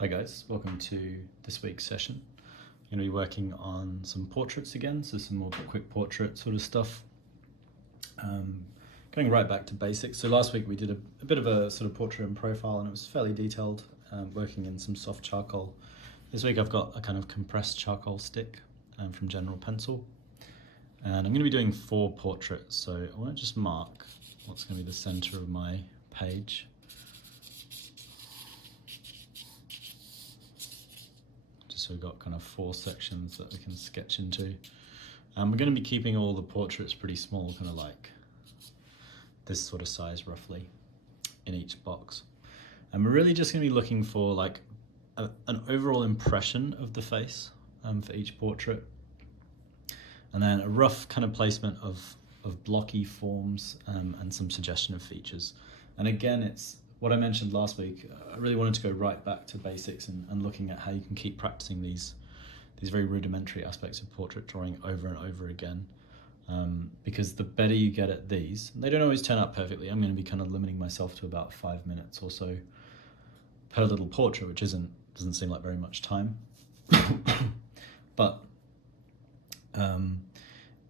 Hi guys, welcome to this week's session. I'm going to be working on some portraits again, so some more quick portrait sort of stuff. Going right back to basics. So last week we did a bit of a sort of portrait and profile, and it was fairly detailed, working in some soft charcoal. This week I've got a kind of compressed charcoal stick from General Pencil, and I'm going to be doing 4 portraits. So I want to just mark what's going to be the center of my page. So we've got kind of 4 sections that we can sketch into. We're going to be keeping all the portraits pretty small, kind of like this sort of size roughly in each box. And we're really just going to be looking for like an overall impression of the face for each portrait. And then a rough kind of placement of blocky forms and some suggestion of features. And again, it's what I mentioned last week. I really wanted to go right back to basics and looking at how you can keep practicing these very rudimentary aspects of portrait drawing over and over again. Because the better you get at these, they don't always turn out perfectly. I'm going to be kind of limiting myself to about 5 minutes or so per little portrait, which doesn't seem like very much time. But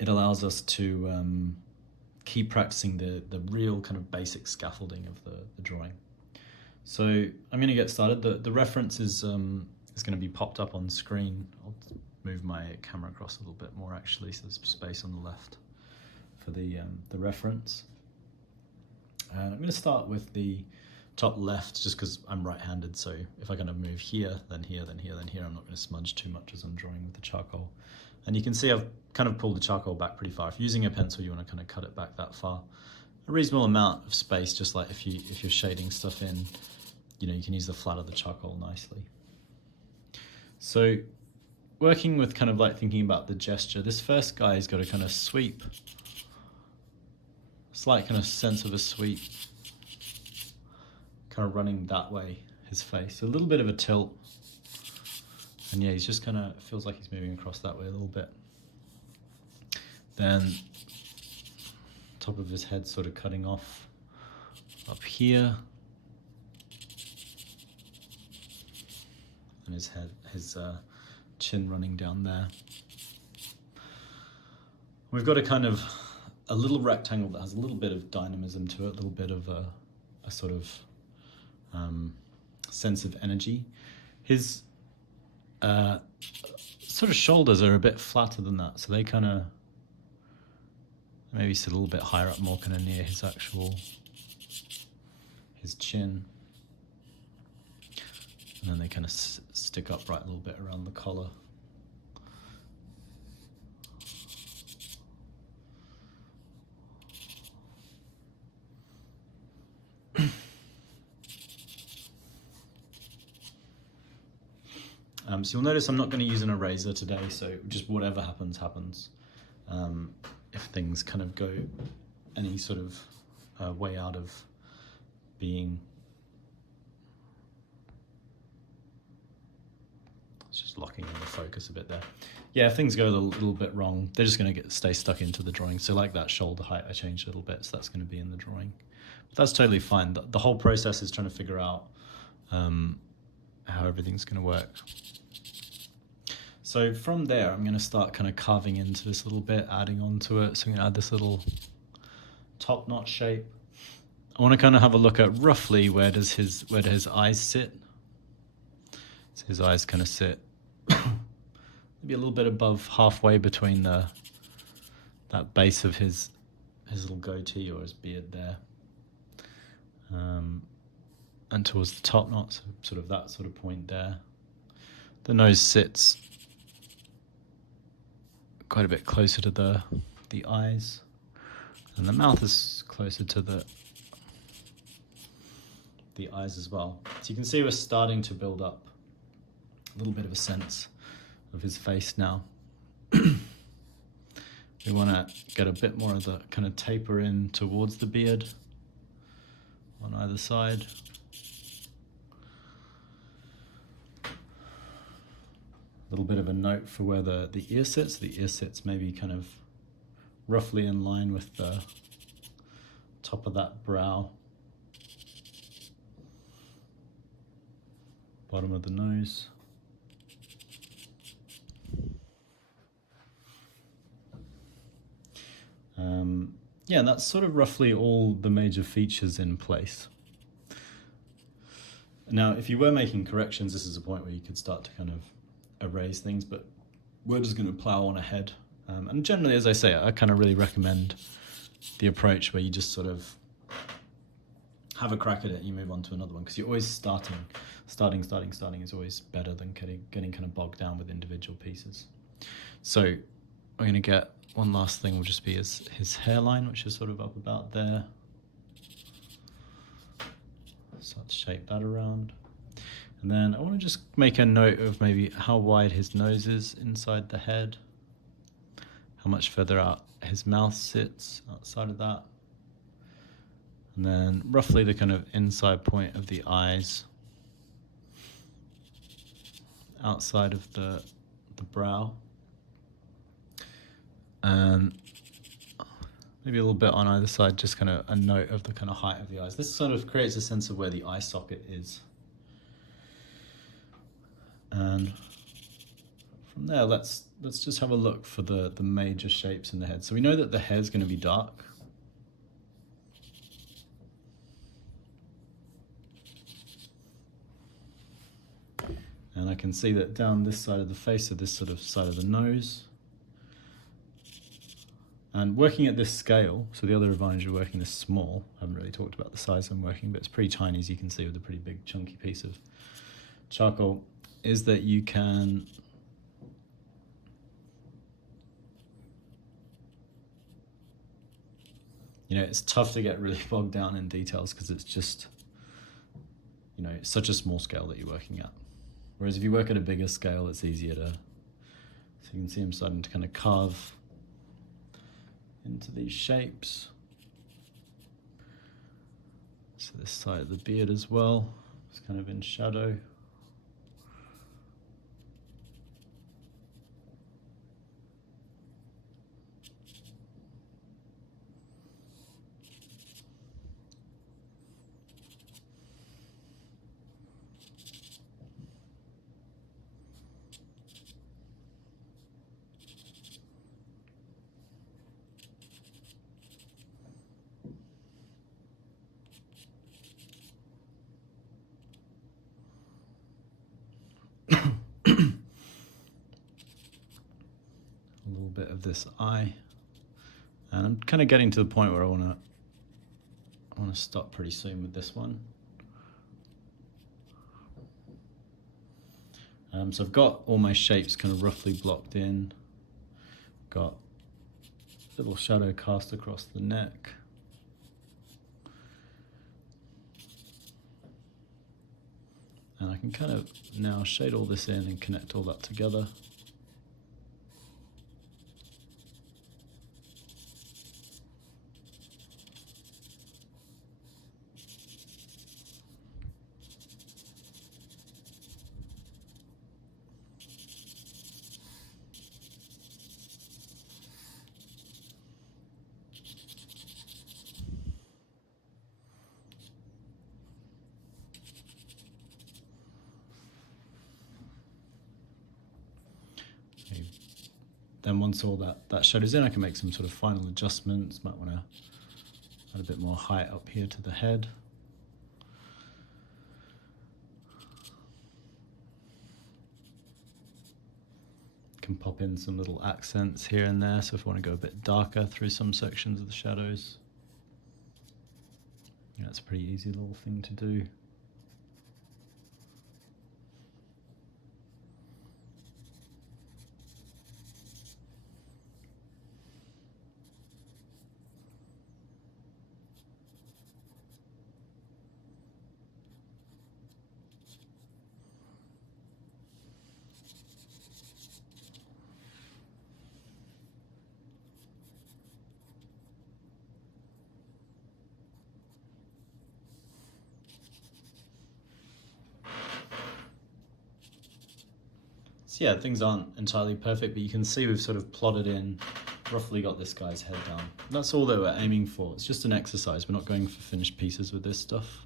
it allows us to keep practicing the real kind of basic scaffolding of the drawing. So I'm going to get started. The reference is going to be popped up on screen. I'll move my camera across a little bit more actually, so there's space on the left for the reference. And I'm going to start with the top left just because I'm right-handed, so if I kind of move here, then here, then here, then here, I'm not going to smudge too much as I'm drawing with the charcoal. And you can see I've kind of pulled the charcoal back pretty far. If you're using a pencil, you want to kind of cut it back that far. A reasonable amount of space, just like if you're shading stuff in, you can use the flat of the charcoal nicely. So working with kind of like thinking about the gesture, this first guy has got a kind of sweep, slight kind of sense of a sweep, kind of running that way, his face. A little bit of a tilt. And yeah, he's just kind of, feels like he's moving across that way a little bit. Then top of his head sort of cutting off up here. And his chin running down there. We've got a little rectangle that has a little bit of dynamism to it, a little bit of a sort of sense of energy. His sort of shoulders are a bit flatter than that, so they kind of maybe sit a little bit higher up, more kind of near his chin, and then they kind of stick upright a little bit around the collar. So you'll notice I'm not going to use an eraser today, so just whatever happens, happens. If things kind of go any sort of way out of being... It's just locking in the focus a bit there. Yeah, if things go a little bit wrong, they're just going to stay stuck into the drawing. So like that shoulder height, I changed a little bit, so that's going to be in the drawing. But that's totally fine. The whole process is trying to figure out how everything's going to work. So from there, I'm going to start kind of carving into this a little bit, adding on to it. So I'm going to add this little top knot shape. I want to kind of have a look at roughly where do his eyes sit. So his eyes kind of sit maybe a little bit above halfway between that base of his little goatee or his beard there. And towards the top knot, so sort of that sort of point there. The nose sits quite a bit closer to the eyes, and the mouth is closer to the eyes as well. So you can see we're starting to build up a little bit of a sense of his face now. We want to get a bit more of the kind of taper in towards the beard on either side. A little bit of a note for where the ear sits. The ear sits maybe kind of roughly in line with the top of that brow. bottom of the nose. Yeah, that's sort of roughly all the major features in place. Now, if you were making corrections, this is a point where you could start to kind of erase things, but we're just going to plow on ahead. And generally, as I say, I kind of really recommend the approach where you just sort of have a crack at it and you move on to another one, because you're always starting is always better than getting kind of bogged down with individual pieces. So we're going to get one last thing, will just be his hairline, which is sort of up about there. So let's shape that around. And then I want to just make a note of maybe how wide his nose is inside the head, how much further out his mouth sits outside of that, and then roughly the kind of inside point of the eyes outside of the brow, and maybe a little bit on either side, just kind of a note of the kind of height of the eyes. This sort of creates a sense of where the eye socket is. And from there, let's just have a look for the major shapes in the head. So we know that the hair is going to be dark. And I can see that down this side of the face, so this sort of side of the nose. And working at this scale, so the other advantage of working this small, I haven't really talked about the size I'm working, but it's pretty tiny, as you can see, with a pretty big chunky piece of charcoal, is that you can it's tough to get really bogged down in details because it's just, it's such a small scale that you're working at. Whereas if you work at a bigger scale, it's easier to, so you can see I'm starting to kind of carve into these shapes. So this side of the beard as well, it's kind of in shadow. Bit of this eye, and I'm kind of getting to the point where I want to stop pretty soon with this one. So I've got all my shapes kind of roughly blocked in, got a little shadow cast across the neck, and I can kind of now shade all this in and connect all that together. Then once all that shadow's in, I can make some sort of final adjustments. Might want to add a bit more height up here to the head. Can pop in some little accents here and there, so if I want to go a bit darker through some sections of the shadows. That's a pretty easy little thing to do. So yeah, things aren't entirely perfect, but you can see we've sort of plotted in, roughly got this guy's head down. That's all that we're aiming for. It's just an exercise. We're not going for finished pieces with this stuff.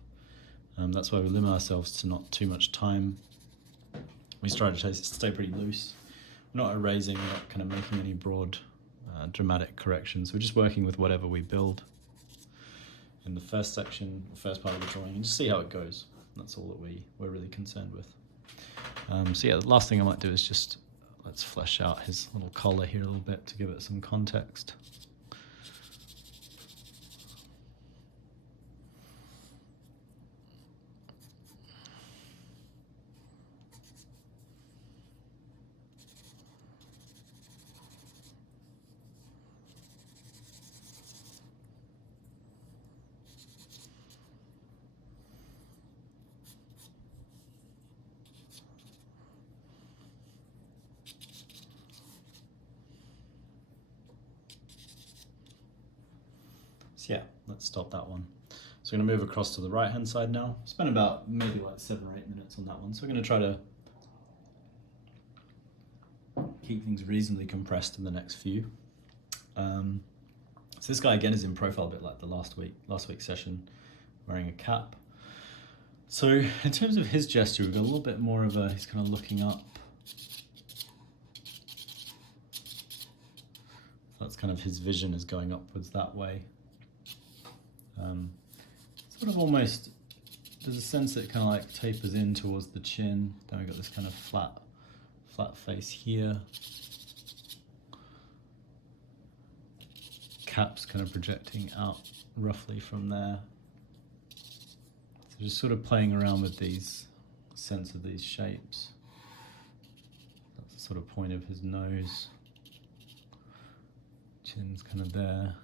That's why we limit ourselves to not too much time we try to stay pretty loose. We're not erasing, we're not kind of making any broad dramatic corrections. We're just working with whatever we build in the first section, the first part of the drawing, and just see how it goes. That's all that we're really concerned with. So yeah, the last thing I might do is just, let's flesh out his little collar here a little bit to give it some context. So yeah, let's stop that one. So we're going to move across to the right hand side now. Spent about maybe like 7 or 8 minutes on that one. So we're going to try to keep things reasonably compressed in the next few. So this guy again is in profile a bit like the last week's session, wearing a cap. So in terms of his gesture, we've got a little bit more of a, he's kind of looking up. That's kind of his vision is going upwards that way. Sort of almost, there's a sense that it kind of like tapers in towards the chin. Then we've got this kind of flat face here. Cap's kind of projecting out roughly from there. So just sort of playing around with these, sense of these shapes. That's the sort of point of his nose. Chin's kind of there.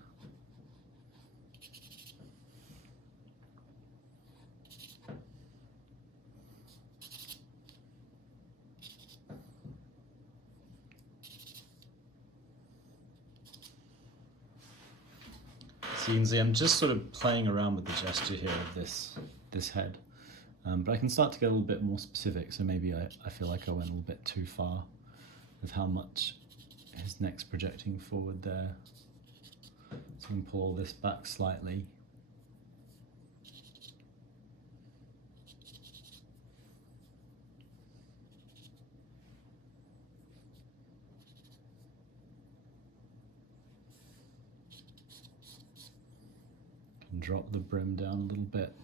So you can see I'm just sort of playing around with the gesture here of this head. But I can start to get a little bit more specific, so maybe I feel like I went a little bit too far with how much his neck's projecting forward there. So I can pull all this back slightly. And drop the brim down a little bit.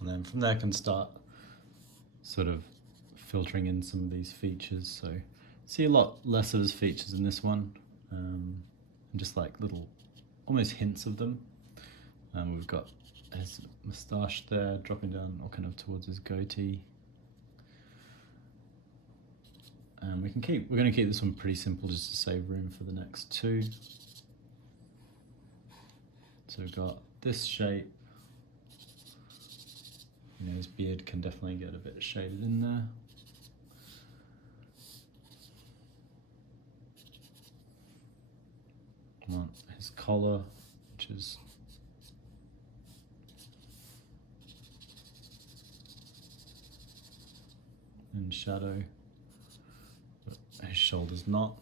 And then from there I can start sort of filtering in some of these features. So see a lot less of his features in this one, and just like little, almost hints of them. We've got his moustache there dropping down or kind of towards his goatee. And we're going to keep this one pretty simple just to save room for the next two. So we've got this shape. You know, his beard can definitely get a bit shaded in there. Want his collar, which is in shadow, but his shoulder's not.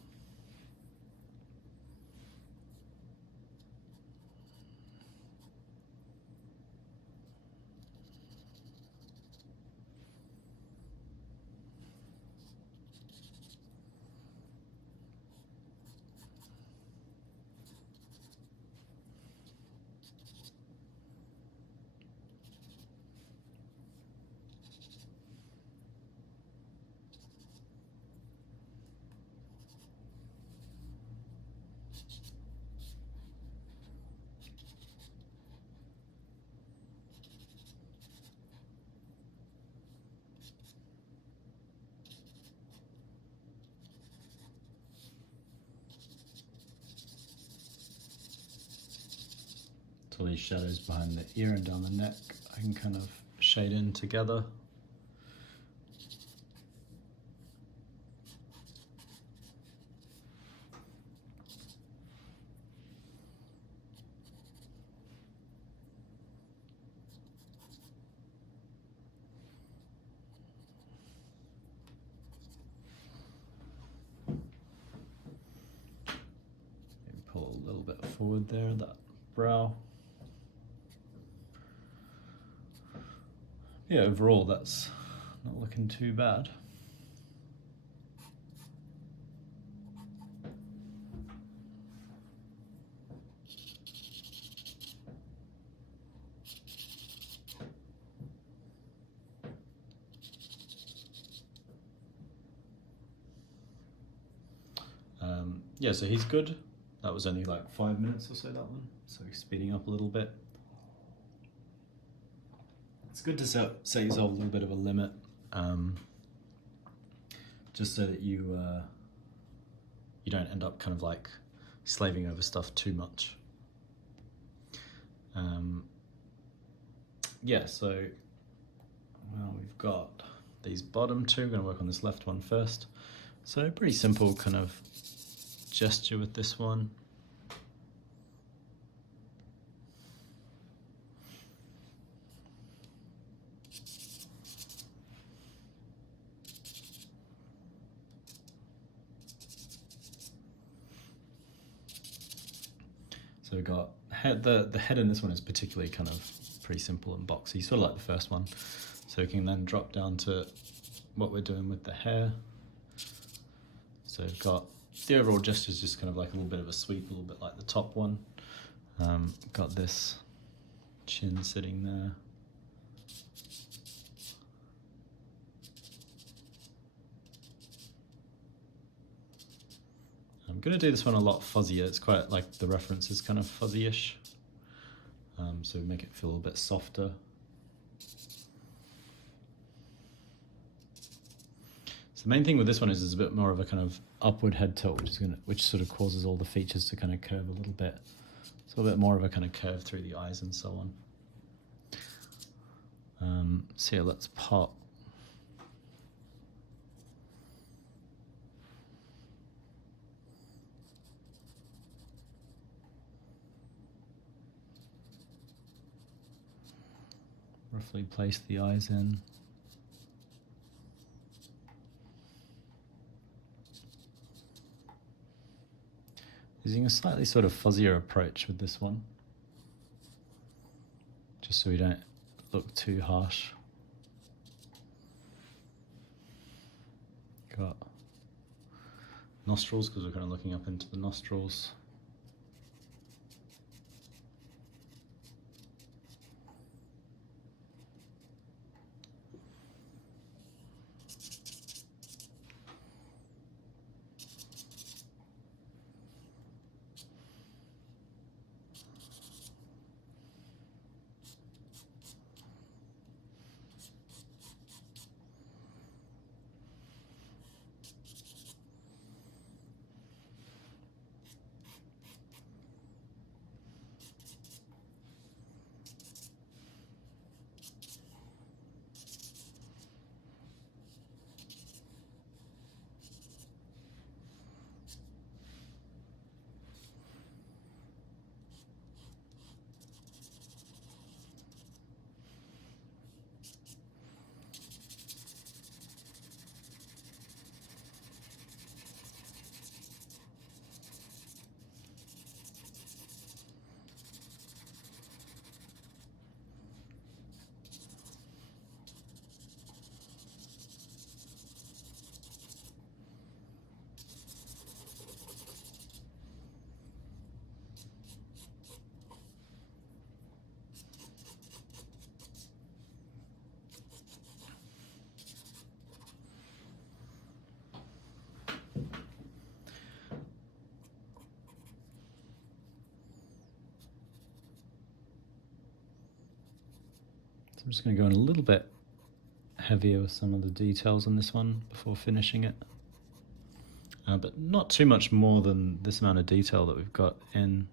All these shadows behind the ear and down the neck I can kind of shade in together. forward there, that brow. Yeah, overall that's not looking too bad. Yeah, so he's good. That was only like 5 minutes or so, that one. So speeding up a little bit. It's good to set yourself a little bit of a limit, just so that you don't end up kind of like slaving over stuff too much. Yeah, so well, we've got these bottom two. We're going to work on this left one first. So pretty simple kind of gesture with this one. So we've got the head in this one is particularly kind of pretty simple and boxy, sort of like the first one. So we can then drop down to what we're doing with the hair. So we've got the overall gesture is just kind of like a little bit of a sweep, a little bit like the top one. Got this chin sitting there. I'm going to do this one a lot fuzzier. It's quite like the reference is kind of fuzzy-ish. So make it feel a bit softer. So the main thing with this one is there's a bit more of a kind of upward head tilt, which sort of causes all the features to kind of curve a little bit. So a bit more of a kind of curve through the eyes and so on. So yeah, let's pop. Roughly place the eyes in. Using a slightly sort of fuzzier approach with this one, just so we don't look too harsh. Got nostrils because we're kind of looking up into the nostrils. I'm just going to go in a little bit heavier with some of the details on this one before finishing it. But not too much more than this amount of detail that we've got in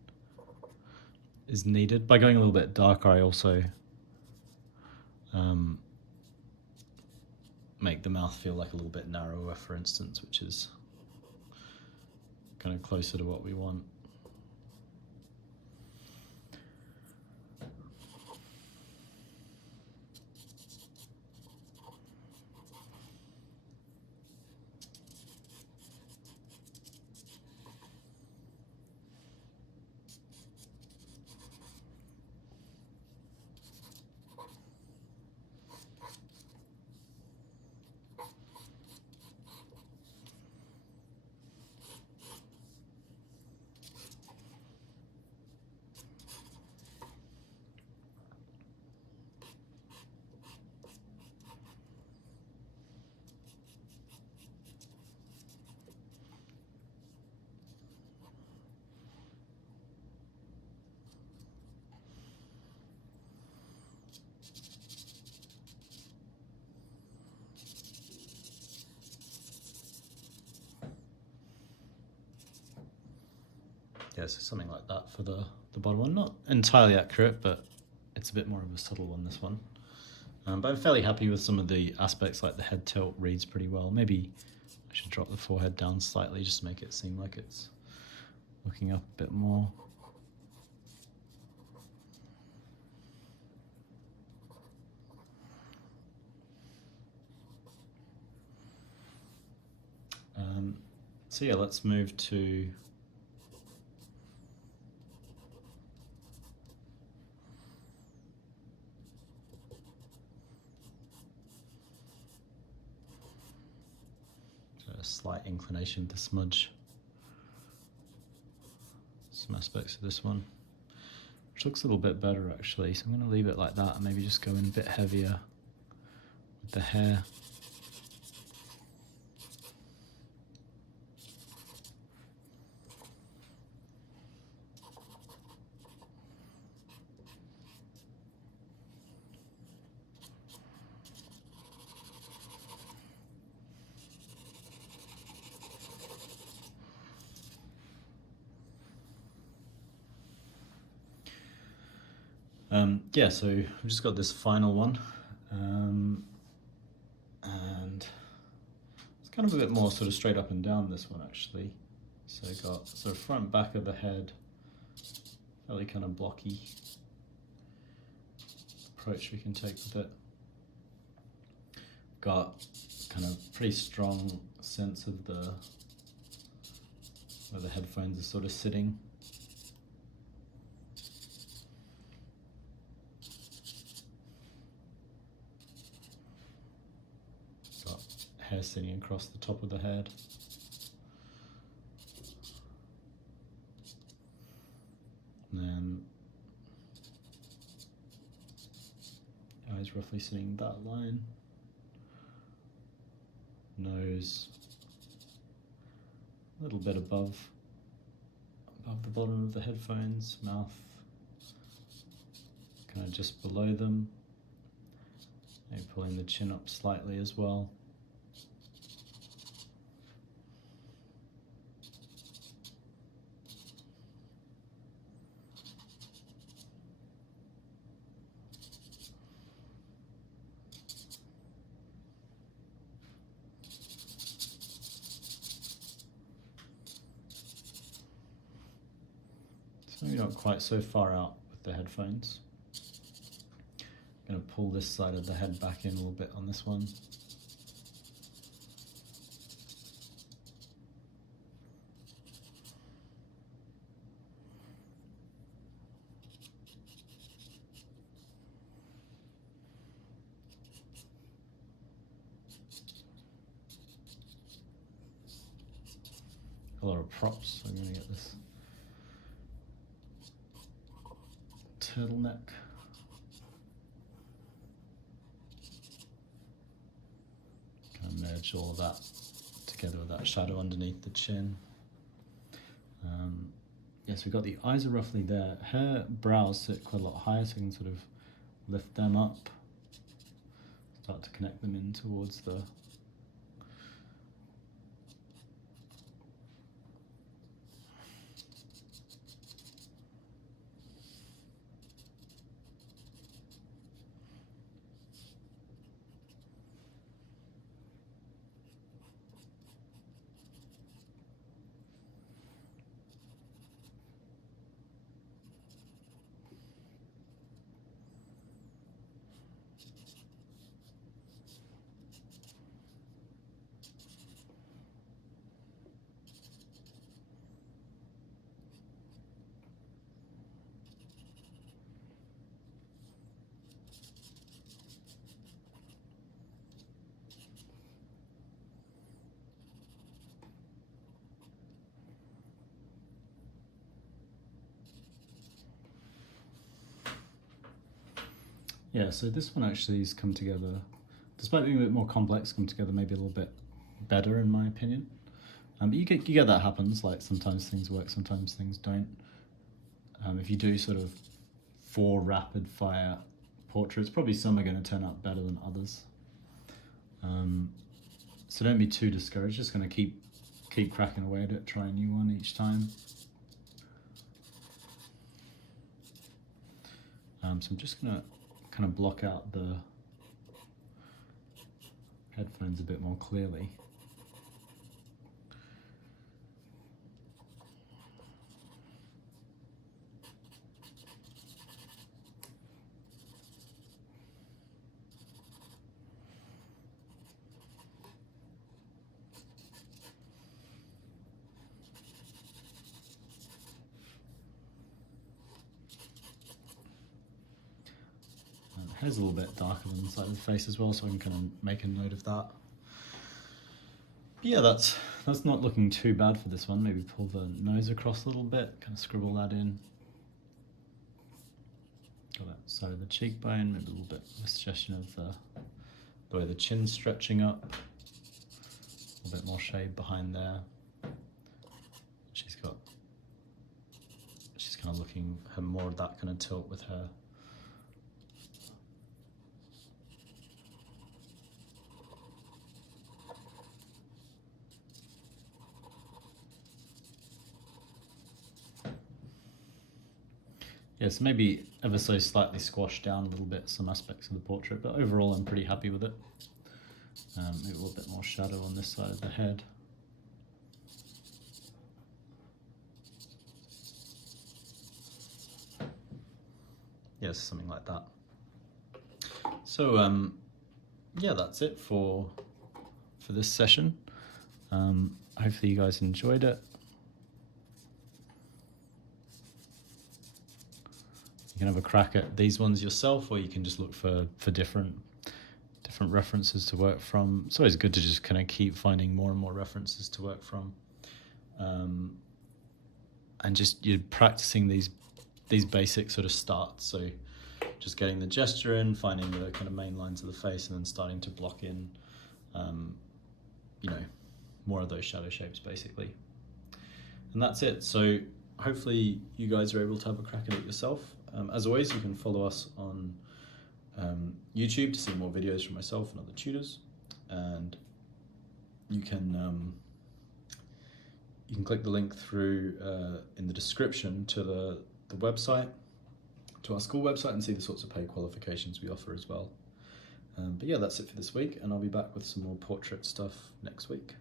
is needed. By going a little bit darker, I also make the mouth feel like a little bit narrower, for instance, which is kind of closer to what we want. Yeah, so something like that for the bottom one. Not entirely accurate, but it's a bit more of a subtle one, this one. But I'm fairly happy with some of the aspects, like the head tilt reads pretty well. Maybe I should drop the forehead down slightly just to make it seem like it's looking up a bit more. So yeah, let's move to a slight inclination to smudge some aspects of this one, which looks a little bit better actually. So I'm going to leave it like that and maybe just go in a bit heavier with the hair. Yeah, so we've just got this final one, and it's kind of a bit more sort of straight up and down, this one actually. So got sort of front back of the head, fairly kind of blocky approach we can take with it. Got kind of pretty strong sense of where the headphones are sort of sitting. Got hair sitting across the top of the head. And then eyes roughly sitting that line. Nose a little bit above the bottom of the headphones. Mouth kind of just below them. Maybe pulling the chin up slightly as well. So maybe not quite so far out with the headphones. I'm going to pull this side of the head back in a little bit on this one. A lot of props, so I'm going to get this turtleneck. Kind of merge all of that together with that shadow underneath the chin. Yes, we've got the eyes are roughly there. Her brows sit quite a lot higher, so we can sort of lift them up, start to connect them in towards the Yeah, so this one actually has come together, despite being a bit more complex, come together maybe a little bit better in my opinion. But you get that happens, like sometimes things work, sometimes things don't. If you do sort of 4 rapid fire portraits, probably some are going to turn out better than others. So don't be too discouraged, just going to keep cracking away at it, try a new one each time. So I'm just gonna kind of block out the headphones a bit more clearly. The hair's a little bit darker than the side of the face as well, so I can kind of make a note of that. But yeah, that's not looking too bad for this one. Maybe pull the nose across a little bit, kind of scribble that in. Got that side of the cheekbone, maybe a little bit of a suggestion of the way the chin's stretching up. A little bit more shade behind there. She's kind of looking more of that kind of tilt with her. Yes, maybe ever so slightly squashed down a little bit some aspects of the portrait, but overall I'm pretty happy with it. Maybe a little bit more shadow on this side of the head. Yes, something like that. So yeah, that's it for this session. Hopefully you guys enjoyed it. You can have a crack at these ones yourself, or you can just look for different references to work from. It's always good to just kind of keep finding more and more references to work from, and just you're practicing these basic sort of starts. So just getting the gesture in, finding the kind of main lines of the face, and then starting to block in, you know, more of those shadow shapes basically. And that's it. So hopefully you guys are able to have a crack at it yourself. As always, you can follow us on YouTube to see more videos from myself and other tutors, and you can click the link through in the description to the website, to our school website, and see the sorts of paid qualifications we offer as well. But yeah, that's it for this week, and I'll be back with some more portrait stuff next week.